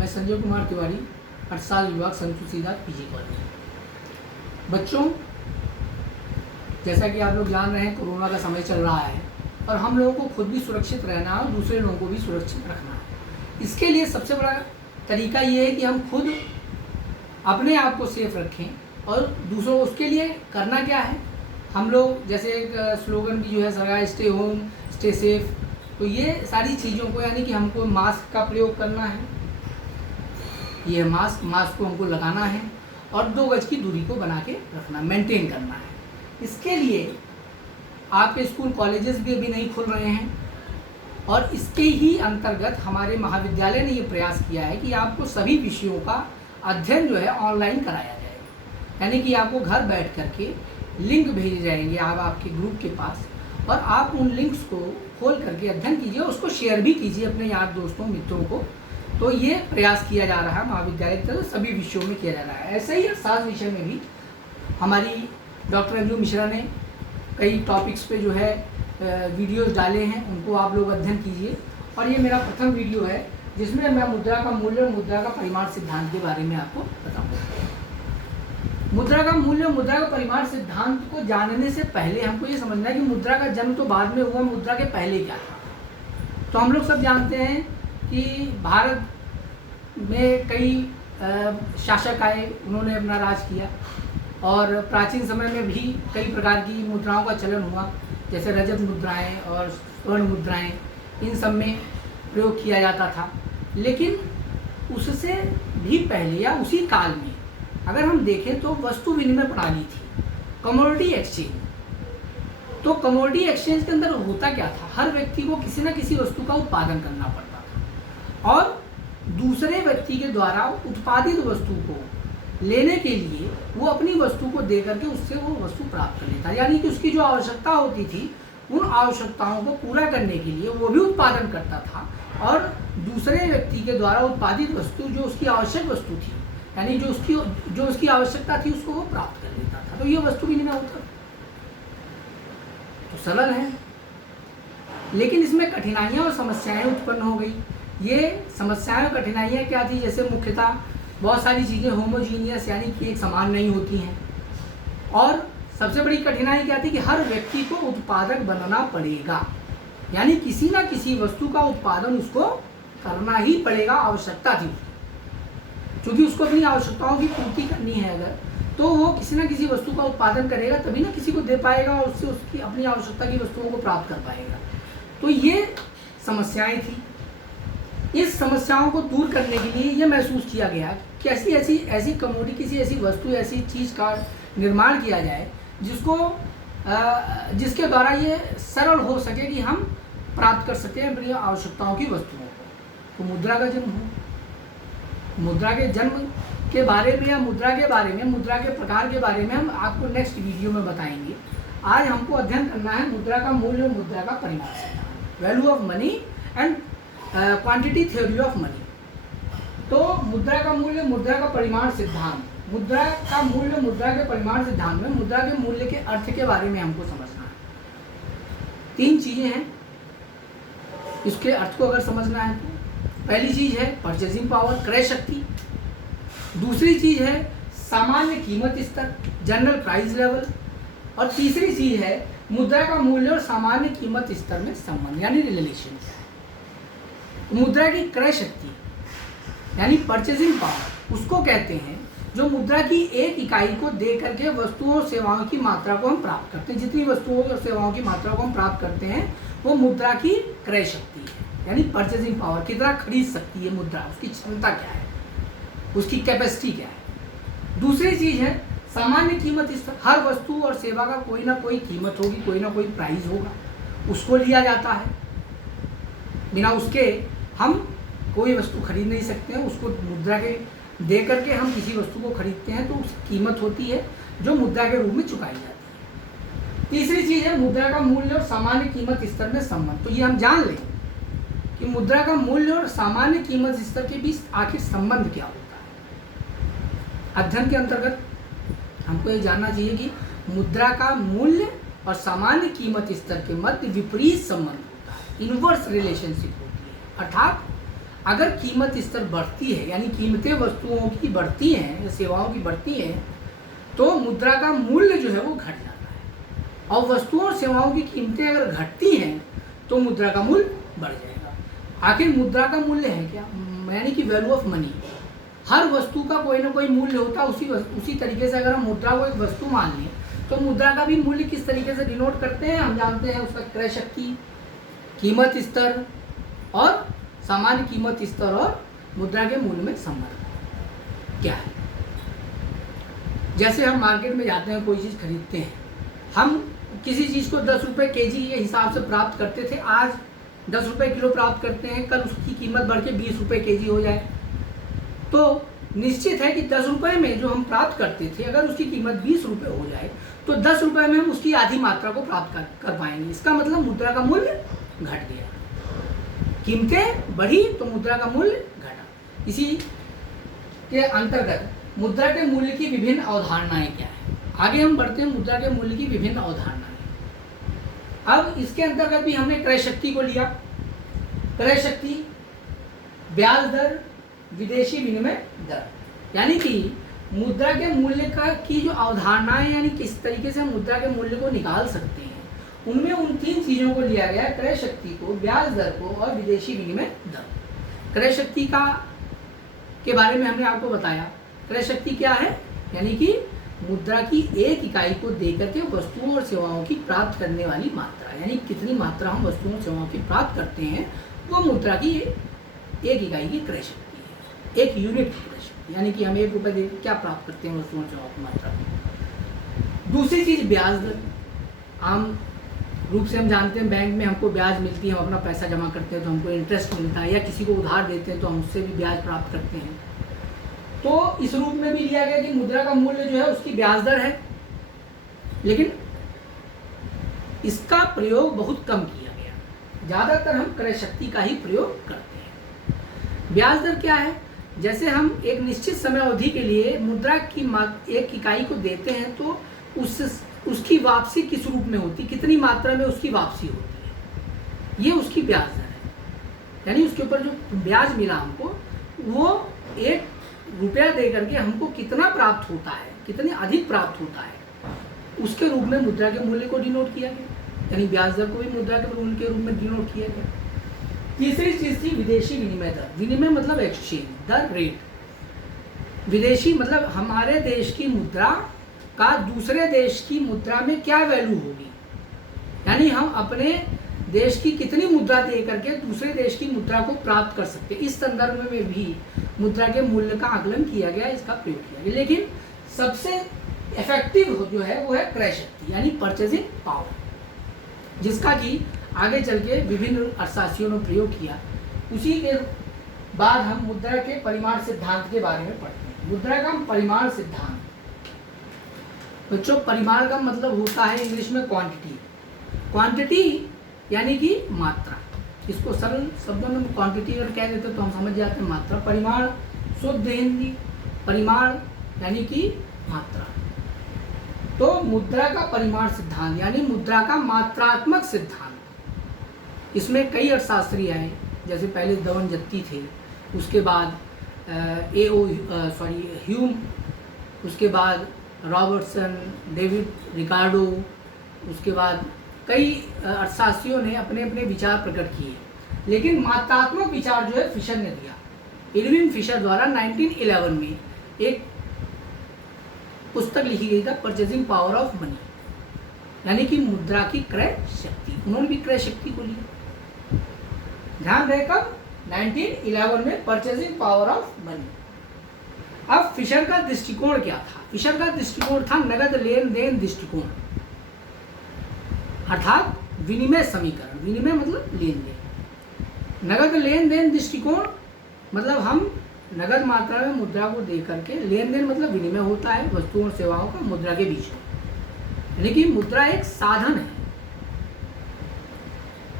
मैं संजय कुमार तिवारी, अर्थशास्त्र विभाग संतु सीधा पीजी कॉलेज। बच्चों, जैसा कि आप लोग जान रहे हैं, कोरोना का समय चल रहा है और हम लोगों को खुद भी सुरक्षित रहना है और दूसरे लोगों को भी सुरक्षित रखना है। इसके लिए सबसे बड़ा तरीका ये है कि हम खुद अपने आप को सेफ रखें और दूसरों को। उसके लिए करना क्या है, हम लोग जैसे एक स्लोगन भी जो है सरकार, स्टे होम स्टे सेफ, तो ये सारी चीज़ों को, यानी कि हमको मास्क का प्रयोग करना है, ये मास्क को हमको लगाना है और 2 गज की दूरी को बना के रखना, मेंटेन करना है। इसके लिए आपके स्कूल कॉलेजेस भी अभी नहीं खुल रहे हैं और इसके ही अंतर्गत हमारे महाविद्यालय ने ये प्रयास किया है कि आपको सभी विषयों का अध्ययन जो है ऑनलाइन कराया जाएगा। यानी कि आपको घर बैठ करके लिंक भेजे जाएंगे आपके ग्रुप के पास और आप उन लिंक्स को खोल करके अध्ययन कीजिए, उसको शेयर भी कीजिए अपने यार दोस्तों मित्रों को। तो ये प्रयास किया जा रहा है महाविद्यालय की तरफ, सभी विषयों में किया जा रहा है। ऐसे ही अर्थशास्त्र विषय में भी हमारी डॉक्टर अंजू मिश्रा ने कई टॉपिक्स पे जो है वीडियोस डाले हैं, उनको आप लोग अध्ययन कीजिए। और ये मेरा प्रथम वीडियो है जिसमें मैं मुद्रा का मूल्य और मुद्रा का परिमाण सिद्धांत के बारे में आपको बताऊंगा। मुद्रा का मूल्य और मुद्रा का परिमाण सिद्धांत को जानने से पहले हमको ये समझना है कि मुद्रा का जन्म तो बाद में हुआ, मुद्रा के पहले क्या था। तो हम लोग सब जानते हैं कि भारत में कई शासक आए, उन्होंने अपना राज किया और प्राचीन समय में भी कई प्रकार की मुद्राओं का चलन हुआ, जैसे रजत मुद्राएं और स्वर्ण मुद्राएं, इन सब में प्रयोग किया जाता था। लेकिन उससे भी पहले या उसी काल में अगर हम देखें तो वस्तु विनिमय प्रणाली थी, कमोडिटी एक्सचेंज। तो कमोडिटी एक्सचेंज के अंदर होता क्या था, हर व्यक्ति को किसी न किसी वस्तु का उत्पादन करना पड़ता था और दूसरे व्यक्ति के द्वारा उत्पादित वस्तु को लेने के लिए वो अपनी वस्तु को दे करके उससे वो वस्तु प्राप्त कर लेता, यानी कि उसकी जो आवश्यकता होती थी उन आवश्यकताओं को पूरा करने के लिए वो भी उत्पादन करता था और दूसरे व्यक्ति के द्वारा उत्पादित वस्तु जो उसकी आवश्यक वस्तु थी, यानी जो उसकी आवश्यकता थी, उसको वो प्राप्त कर लेता था। तो ये वस्तु विनिमय होता तो सरल है, लेकिन इसमें कठिनाइयाँ और समस्याएं उत्पन्न हो गई। ये समस्याएं और कठिनाइयाँ क्या थी, जैसे मुख्यतः बहुत सारी चीज़ें होमोजीनियस यानी कि एक समान नहीं होती हैं और सबसे बड़ी कठिनाई क्या थी कि हर व्यक्ति को उत्पादक बनना पड़ेगा, यानी किसी ना किसी वस्तु का उत्पादन उसको करना ही पड़ेगा, आवश्यकता थी। क्योंकि उसको अपनी आवश्यकताओं की पूर्ति करनी है अगर, तो वो किसी ना किसी वस्तु का उत्पादन करेगा, तभी ना किसी को दे पाएगा और उससे उसकी अपनी आवश्यकता की वस्तुओं को प्राप्त कर पाएगा। तो ये समस्याएं थी। इस समस्याओं को दूर करने के लिए ये महसूस किया गया कि ऐसी कमोडिटी, किसी ऐसी वस्तु, ऐसी चीज़ का निर्माण किया जाए जिसके द्वारा ये सरल हो सके कि हम प्राप्त कर सकें अपनी आवश्यकताओं की वस्तुओं को। तो मुद्रा का जन्म हो। मुद्रा के जन्म के बारे में या मुद्रा के बारे में, मुद्रा के प्रकार के बारे में हम आपको नेक्स्ट वीडियो में बताएंगे। आज हमको अध्ययन करना है मुद्रा का मूल्य और मुद्रा का परिमाण सिद्धांत, value of money and quantity theory of money. तो मुद्रा का मूल्य, मुद्रा का परिमाण सिद्धांत, मुद्रा का मूल्य, मुद्रा के परिमाण सिद्धांत में मुद्रा के मूल्य के अर्थ के बारे में हमको समझना है। 3 चीज़ें हैं इसके अर्थ को अगर समझना है तो। पहली चीज़ है परचेजिंग पावर, क्रय शक्ति। दूसरी चीज़ है सामान्य कीमत स्तर, जनरल प्राइस लेवल। और तीसरी चीज़ है मुद्रा का मूल्य और सामान्य कीमत स्तर में संबंध, यानी रिलेशन क्या है। मुद्रा की क्रय शक्ति यानी परचेजिंग पावर उसको कहते हैं जो मुद्रा की एक इकाई को दे करके वस्तुओं और सेवाओं की मात्रा को हम प्राप्त करते हैं। जितनी वस्तुओं और सेवाओं की मात्रा को हम प्राप्त करते हैं वो मुद्रा की क्रय शक्ति है, यानी परचेजिंग पावर। कितना खरीद सकती है मुद्रा, उसकी क्षमता क्या है, उसकी कैपेसिटी क्या है। दूसरी चीज़ है सामान्य कीमत स्तर, हर वस्तु और सेवा का कोई ना कोई कीमत होगी, कोई ना कोई प्राइस होगा, उसको लिया जाता है। बिना उसके हम कोई वस्तु खरीद नहीं सकते हैं। उसको मुद्रा के दे करके हम किसी वस्तु को खरीदते हैं तो उसकी कीमत होती है जो मुद्रा के रूप में चुकाई जाती है। तीसरी चीज़ है मुद्रा का मूल्य और सामान्य कीमत स्तर में संबंध। तो ये हम जान लें कि मुद्रा का मूल्य और सामान्य कीमत स्तर के बीच आखिर संबंध क्या होता है। अध्ययन के अंतर्गत हमको ये जानना चाहिए कि मुद्रा का मूल्य और सामान्य कीमत स्तर के मध्य विपरीत संबंध होता है, इनवर्स रिलेशनशिप होती है। अर्थात अगर कीमत स्तर बढ़ती है यानी कीमतें वस्तुओं की बढ़ती हैं या सेवाओं की बढ़ती हैं तो मुद्रा का मूल्य जो है वो घट जाता है, और वस्तुओं और सेवाओं की कीमतें अगर घटती हैं तो मुद्रा का मूल्य बढ़ जाएगा। आखिर मुद्रा का मूल्य है क्या, यानी कि वैल्यू ऑफ मनी। हर वस्तु का कोई ना कोई मूल्य होता है। उसी तरीके से अगर हम मुद्रा को एक वस्तु मान लें तो मुद्रा का भी मूल्य किस तरीके से डिनोट करते हैं, हम जानते हैं उसका क्रय शक्ति, कीमत स्तर और सामान्य कीमत स्तर और मुद्रा के मूल्य में संबंध क्या है। जैसे हम मार्केट में जाते हैं, कोई चीज़ खरीदते हैं, हम किसी चीज़ को 10 रुपये केजी के हिसाब से प्राप्त करते थे, आज 10 रुपये किलो प्राप्त करते हैं, कल उसकी कीमत बढ़ के 20 रुपये केजी हो जाए तो निश्चित है कि 10 रुपये में जो हम प्राप्त करते थे अगर उसकी कीमत 20 रुपये हो जाए तो 10 रुपये में हम उसकी आधी मात्रा को प्राप्त कर पाएंगे। इसका मतलब मुद्रा का मूल्य घट गया। कीमतें बढ़ी तो मुद्रा का मूल्य घटा। इसी के अंतर्गत मुद्रा के मूल्य की विभिन्न अवधारणाएं क्या है। आगे हम बढ़ते हैं मुद्रा के मूल्य की विभिन्न अवधारणाएं। अब इसके अंतर्गत भी हमने क्रय शक्ति को लिया। क्रय शक्ति, ब्याज दर, विदेशी विनिमय दर, यानी कि मुद्रा के मूल्य की जो अवधारणाएं यानी किस तरीके से हम मुद्रा के मूल्य को निकाल सकते हैं, उनमें उन 3 चीज़ों को लिया गया, क्रय शक्ति को, ब्याज दर को और विदेशी विनिमय दर। क्रय शक्ति के बारे में हमने आपको बताया। क्रय शक्ति क्या है, यानी कि मुद्रा की एक इकाई को देकर के वस्तुओं और सेवाओं की प्राप्त करने वाली मात्रा, यानी कितनी मात्रा हम वस्तुओं और सेवाओं की प्राप्त करते हैं वो मुद्रा की एक इकाई की क्रय शक्ति है, एक यूनिट की क्रय शक्ति, यानी कि हम 1 रुपये देकर क्या प्राप्त करते हैं वस्तुओं और सेवाओं की मात्रा। दूसरी चीज़ ब्याज दर। आम रूप से हम जानते हैं बैंक में हमको ब्याज मिलती है, हम अपना पैसा जमा करते हैं तो हमको इंटरेस्ट मिलता है, या किसी को उधार देते हैं तो हम उससे भी ब्याज प्राप्त करते हैं। तो इस रूप में भी लिया गया कि मुद्रा का मूल्य जो है उसकी ब्याज दर है, लेकिन इसका प्रयोग बहुत कम किया गया। ज़्यादातर हम क्रय शक्ति का ही प्रयोग करते हैं। ब्याज दर क्या है, जैसे हम एक निश्चित समय अवधि के लिए मुद्रा की एक इकाई को देते हैं तो उसकी वापसी किस रूप में होती, कितनी मात्रा में उसकी वापसी होती है, ये उसकी ब्याज दर है। यानी उसके ऊपर जो ब्याज मिला हमको वो 1 रुपया दे करके हमको कितना प्राप्त होता है, कितनी अधिक प्राप्त होता है, उसके रूप में मुद्रा के मूल्य को डिनोट किया गया। यानी ब्याज दर को भी मुद्रा के मूल्य के रूप में डिनोट किया गया। तीसरी चीज़ थी विदेशी विनिमय दर। विनिमय मतलब एक्सचेंज, दर, रेट। विदेशी मतलब हमारे देश की मुद्रा का दूसरे देश की मुद्रा में क्या वैल्यू होगी, यानी हम अपने देश की कितनी मुद्रा दे करके दूसरे देश की मुद्रा को प्राप्त कर सकते हैं। इस संदर्भ में भी मुद्रा के मूल्य का आकलन किया गया, इसका प्रयोग किया गया। लेकिन सबसे इफेक्टिव जो है वो है क्रय शक्ति, यानी परचेजिंग पावर, जिसका कि आगे चल के विभिन्न अर्थशास्त्रियों ने प्रयोग किया। उसी के बाद हम मुद्रा के परिमाण सिद्धांत के बारे में पढ़ते हैं। मुद्रा का परिमाण सिद्धांत, बच्चों परिमाण का मतलब होता है इंग्लिश में क्वांटिटी। क्वांटिटी यानी कि मात्रा, इसको सरल शब्दों में क्वांटिटी अगर कह देते तो हम समझ जाते हैं मात्रा। परिमाण शुद्ध हिंदी, परिमाण यानी कि मात्रा। तो मुद्रा का परिमाण सिद्धांत यानी मुद्रा का मात्रात्मक सिद्धांत, इसमें कई अर्थशास्त्री आए, जैसे पहले धवन जत्ती थे, उसके बाद ह्यूम, उसके बाद रॉबर्टसन, डेविड रिकार्डो, उसके बाद कई अर्थशास्त्रियों ने अपने अपने विचार प्रकट किए। लेकिन मात्रात्मक विचार जो है फिशर ने दिया। इरविन फिशर द्वारा 1911 में एक पुस्तक लिखी गई था, परचेजिंग पावर ऑफ मनी, यानी कि मुद्रा की क्रय शक्ति। उन्होंने भी क्रय शक्ति को लिया। ध्यान रहे कब, 1911 में, परचेजिंग पावर ऑफ मनी। अब फिशर का दृष्टिकोण क्या था? फिशर का दृष्टिकोण था नगद लेन देन दृष्टिकोण, अर्थात विनिमय समीकरण। विनिमय मतलब लेन देन। नगद लेन देन दृष्टिकोण मतलब हम नगद मात्रा में मुद्रा को दे करके, लेन देन मतलब विनिमय होता है वस्तुओं और सेवाओं का मुद्रा के बीच में। लेकिन मुद्रा एक साधन है।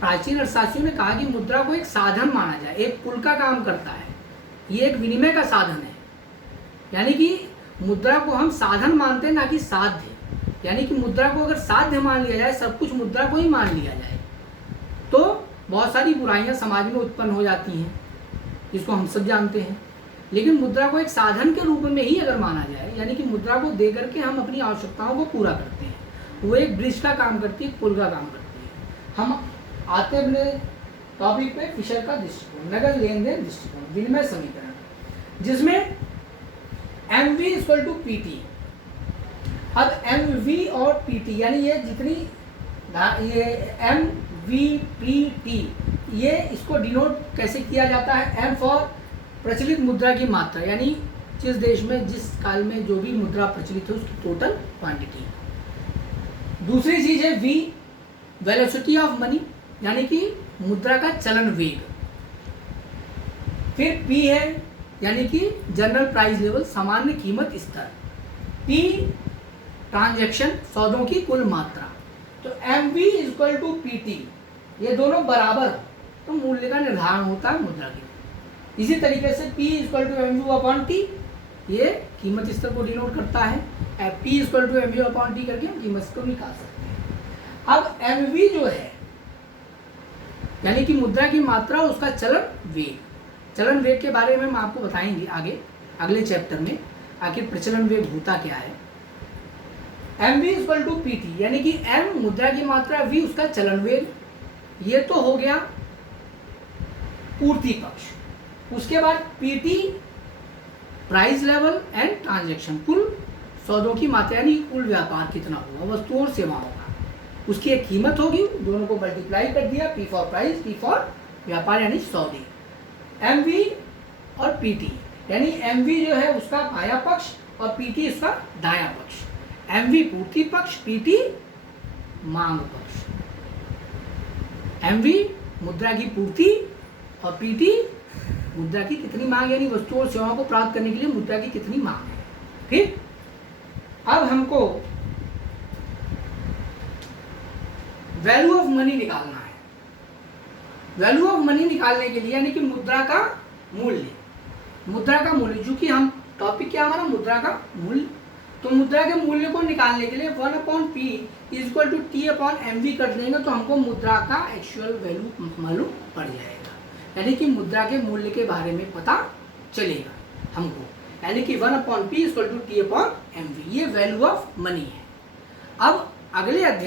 प्राचीन अर्थशास्त्रियों ने कहा कि मुद्रा को एक साधन माना जाए, एक पुल का काम करता है, ये एक विनिमय का साधन है। यानी कि मुद्रा को हम साधन मानते हैं, ना कि साध्य। यानी कि मुद्रा को अगर साध्य मान लिया जाए, सब कुछ मुद्रा को ही मान लिया जाए, तो बहुत सारी बुराइयां समाज में उत्पन्न हो जाती हैं। जिसको हम सब जानते हैं। लेकिन मुद्रा को एक साधन के रूप में ही अगर माना जाए, यानी कि मुद्रा को दे करके हम अपनी आवश्यकताओं को पूरा करते हैं, वो एक ब्रिज का काम करती है, एक पुल का काम करती है। हम आते हैं अपने टॉपिक पे, फिशर का दृष्टिकोण, नगद लेन देन दृष्टिकोण, विनिमय समीकरण, जिसमें M V equal to P T. अब एम वी और पी टी यानी ये जितनी ये एम वी पी टी, ये इसको डिनोट कैसे किया जाता है? एम फॉर प्रचलित मुद्रा की मात्रा, यानी जिस देश में जिस काल में जो भी मुद्रा प्रचलित है उसकी टोटल क्वांटिटी। दूसरी चीज है वी, वेलोसिटी ऑफ मनी, यानी कि मुद्रा का चलन वेग। फिर पी है यानी कि जनरल प्राइस लेवल, सामान्य कीमत स्तर। पी ट्रांजैक्शन, सौदों की कुल मात्रा। तो M V equal to P T, ये दोनों बराबर हो तो मूल्य का निर्धारण होता है मुद्रा की। इसी तरीके से P equal to M U upon T, ये कीमत स्तर को डिनोट करता है। P equal to M U upon T करके हम कीमत को निकाल सकते हैं। अब एम वी जो है यानी कि मुद्रा की मात्रा, उसका चलन वेग। चलन वेग के बारे में हम आपको बताएंगे आगे अगले चैप्टर में, आखिर प्रचलन वेग होता क्या है। M V equal to P T, यानी कि एम मुद्रा की मात्रा, वी उसका चलन वेग। ये तो हो गया पूर्ति पक्ष। उसके बाद P T price level and transaction, कुल सौदों की मात्रा, यानी कुल व्यापार कितना होगा वस्तुओं और सेवाओं का, उसकी एक कीमत होगी, दोनों को मल्टीप्लाई कर दिया, P for price, P for व्यापार यानी सौदे। एम वी और पी टी, यानी एम वी जो है उसका बायां पक्ष और पी टी उसका दायां पक्ष। एम वी पूर्ति पक्ष, पी टी मांग पक्ष। एम वी मुद्रा की पूर्ति और पी टी मुद्रा की कितनी मांग, यानी वस्तुओं और सेवाओं को प्राप्त करने के लिए मुद्रा की कितनी मांग है। ठीक, अब हमको वैल्यू ऑफ मनी निकालना है। वैल्यू ऑफ मनी निकालने के लिए यानी कि मुद्रा का मूल्य, मुद्रा का मूल्य, चूंकि हम टॉपिक क्या हमारा मुद्रा का मूल्य, तो मुद्रा के मूल्य को निकालने के लिए 1 upon P equal to T upon M V कर देंगे तो हमको मुद्रा का एक्चुअल वैल्यू मालूम पड़ जाएगा, यानी कि मुद्रा के मूल्य के बारे में पता चलेगा हमको, यानी कि 1 upon P equal to T upon M V, ये वैल्यू ऑफ मनी है। अब अगले अध्याय